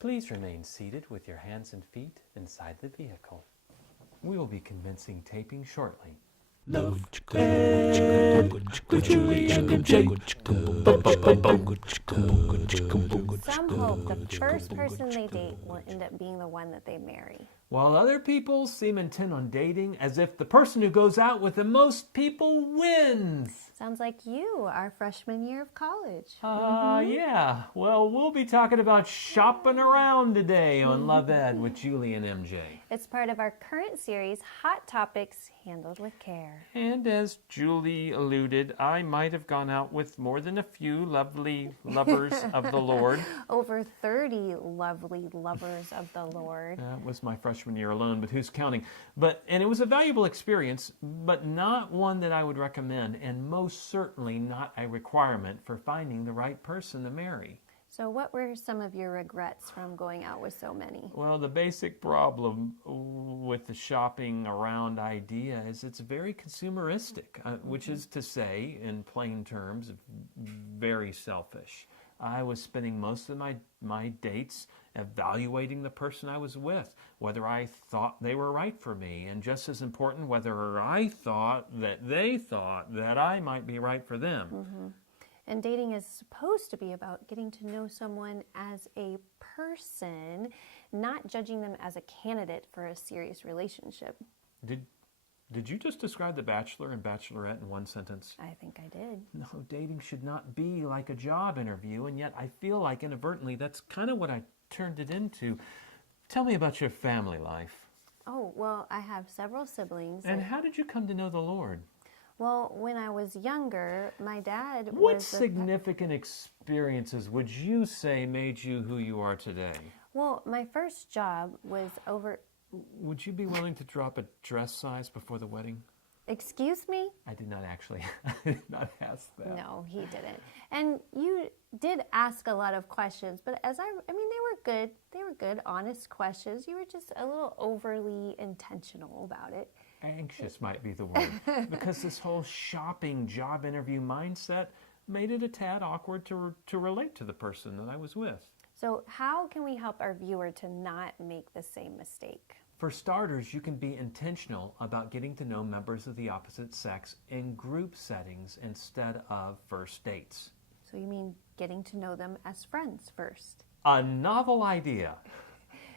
Please remain seated with your hands and feet inside the vehicle. We will be commencing taping shortly. Love with Julie and MJ. Some hope the first person they date will end up being the one that they marry. While other people seem intent on dating as if the person who goes out with the most people wins. Sounds like you, our freshman year of college. Yeah. Well, we'll be talking about shopping around today on Love Ed with Julie and MJ. It's part of our current series, Hot Topics Handled with Care. And as Julie alluded, I might have gone out with more than a few lovely lovers of the Lord. Over 30 lovely lovers of the Lord. That was my freshman year alone, but who's counting? And it was a valuable experience, but not one that I would recommend, and most certainly not a requirement for finding the right person to marry. So what were some of your regrets from going out with so many? Well, the basic problem with the shopping around idea is it's very consumeristic, which is to say, in plain terms, very selfish. I was spending most of my dates evaluating the person I was with, whether I thought they were right for me, and just as important, whether I thought that they thought that I might be right for them. Mm-hmm. And dating is supposed to be about getting to know someone as a person, not judging them as a candidate for a serious relationship. Did you just describe The Bachelor and Bachelorette in one sentence? I think I did. No, dating should not be like a job interview, and yet I feel like inadvertently that's kind of what I turned it into. Tell me about your family life. Oh, well, I have several siblings. And how did you come to know the Lord? Well, when I was younger, my dad was... What significant experiences would you say made you who you are today? Well, my first job was over... Would you be willing to drop a dress size before the wedding? Excuse me? I did not ask that. No, he didn't. And you did ask a lot of questions, but I mean, they were good. They were good, honest questions. You were just a little overly intentional about it. Anxious might be the word, because this whole shopping job interview mindset made it a tad awkward to relate to the person that I was with. So how can we help our viewer to not make the same mistake? For starters, you can be intentional about getting to know members of the opposite sex in group settings instead of first dates. So you mean getting to know them as friends first? A novel idea.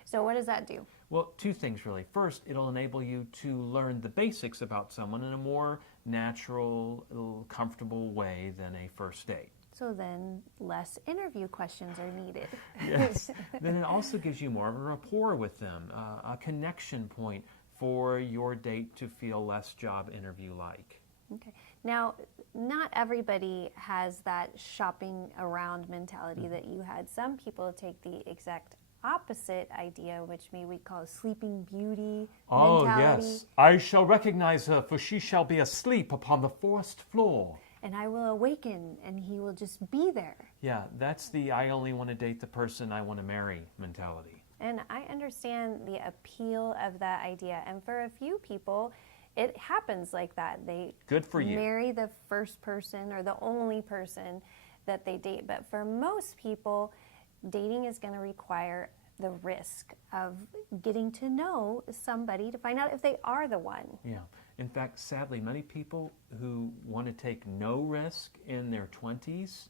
So what does that do? Well, two things really. First, it'll enable you to learn the basics about someone in a more natural, comfortable way than a first date. So then less interview questions are needed. Yes. Then it also gives you more of a rapport with them, a connection point for your date to feel less job interview-like. Okay. Now, not everybody has that shopping around mentality that you had. Some people take the exact opposite idea, which maybe we call Sleeping Beauty mentality. Oh, yes. I shall recognize her, for she shall be asleep upon the forest floor. And I will awaken, and he will just be there. Yeah, that's the I only want to date the person I want to marry mentality. And I understand the appeal of that idea. And for a few people, it happens like that. They Good for you. marry the first person or the only person that they date. But for most people, dating is going to require the risk of getting to know somebody to find out if they are the one. Yeah. In fact, sadly, many people who want to take no risk in their 20s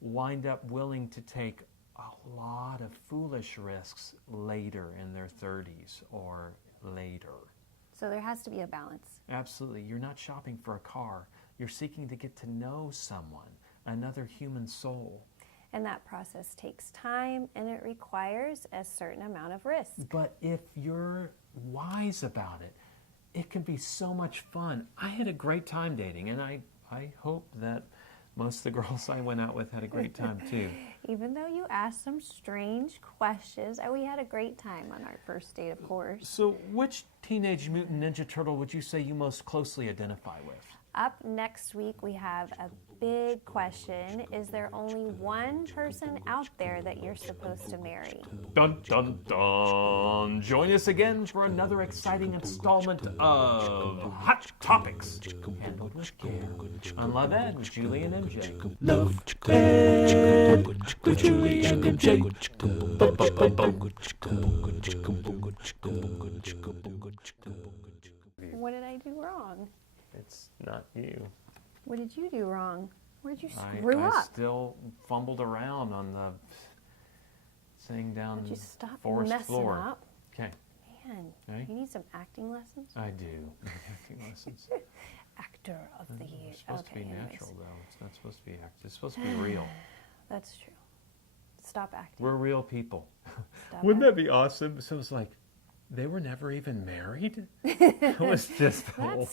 wind up willing to take a lot of foolish risks later in their 30s or later. So there has to be a balance. Absolutely. You're not shopping for a car. You're seeking to get to know someone, another human soul. And that process takes time, and it requires a certain amount of risk. But if you're wise about it, it can be so much fun. I had a great time dating, and I hope that most of the girls I went out with had a great time too. Even though you asked some strange questions, we had a great time on our first date, of course. So which Teenage Mutant Ninja Turtle would you say you most closely identify with? Up next week, we have a big question. Is there only one person out there that you're supposed to marry? Dun dun dun! Join us again for another exciting installment of Hot Topics, handled with care, on Love Ed with Julie and MJ. Love Ed with Julie and MJ. What did I do wrong? It's not you. What did you do wrong? Where did you screw I up? still fumbled around on the thing down Would you stop forest messing floor. up? Okay, Man, Right? you need some acting lessons? I do. Acting lessons. Actor of the year. It's supposed to be anyways. natural, though. It's not supposed to be act. It's supposed to be real. That's true. Stop acting. We're real people. Stop Wouldn't acting. that be awesome? So it's like, they were never even married? It was just the whole...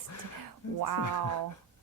Wow.